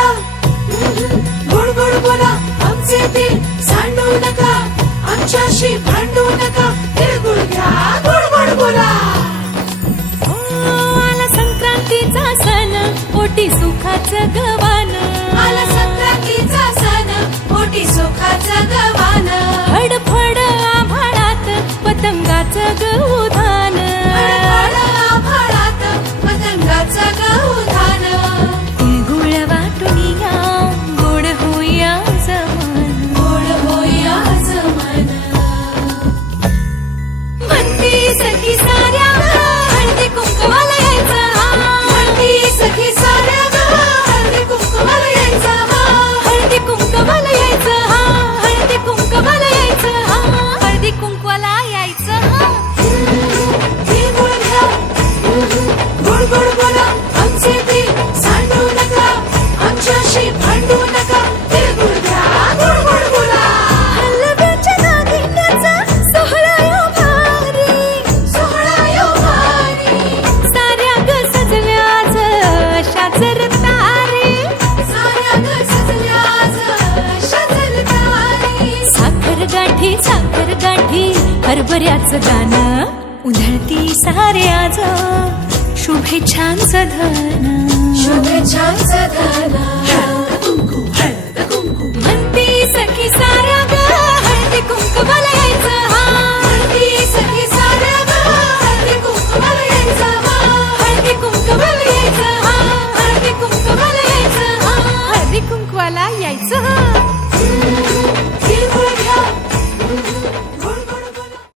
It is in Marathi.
घ्या, गोड गोड बोला, आमचे दिल सांडू नका, आमच्याशी भांडू नका, तिळगुळ घ्या, गोड गोड बोला. आला संक्रांतीचा सण, पोटी सुखाचं गवान. आला संक्रांतीचा सण, पोटी सुखाचं गवान. फडफड आभाळात पतंगाचं गहुधान. फडफड आभाळात पतंगाचं गहुधान. तिळगुळ वाटून या, गोड होया जमान. गोड होया जमान. म्हणती सखी साऱ्या हळदी कुंकवाला यायचं. म्हणती सखी साऱ्या ग, हळदी कुंकवाला यायचं. हळदी कुंकवाला यायचं. हळदी कुंकवाला यायचं. हळदी कुंकवाला यायचं. तिळगुळ घ्या, गोड गोड बोला, आमचे दिल सांडू नका, आमच्याशी भांडू नका, तिळगुळ घ्या, गोड गोड बोला. हलव्याच्या दागिन्याचा सोहळा यो भारी. सोहळा यो भारी. साऱ्या ग सजल्या आज अशाच रतारी. साऱ्या ग सजल्या आज अशाच तारी. साखर गाठी हरभऱ्याचं गाणं. उधळती सारे आज शुभेच्छांचं धन. शुभेच्छांचं धन. म्हणती सखी साऱ्या ग हळदी कुंकवाला यायचं.